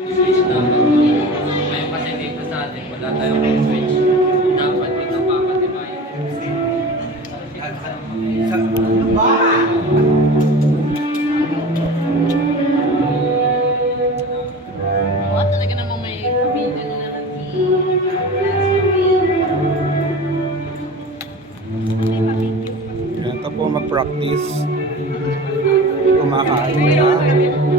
Switch dapat. Ngayon kasi dito sa atin, wala tayong switch. Dapat ito papatibay. Oo, talaga namang may pamilya na Ito po mag-practice. Kumakain na.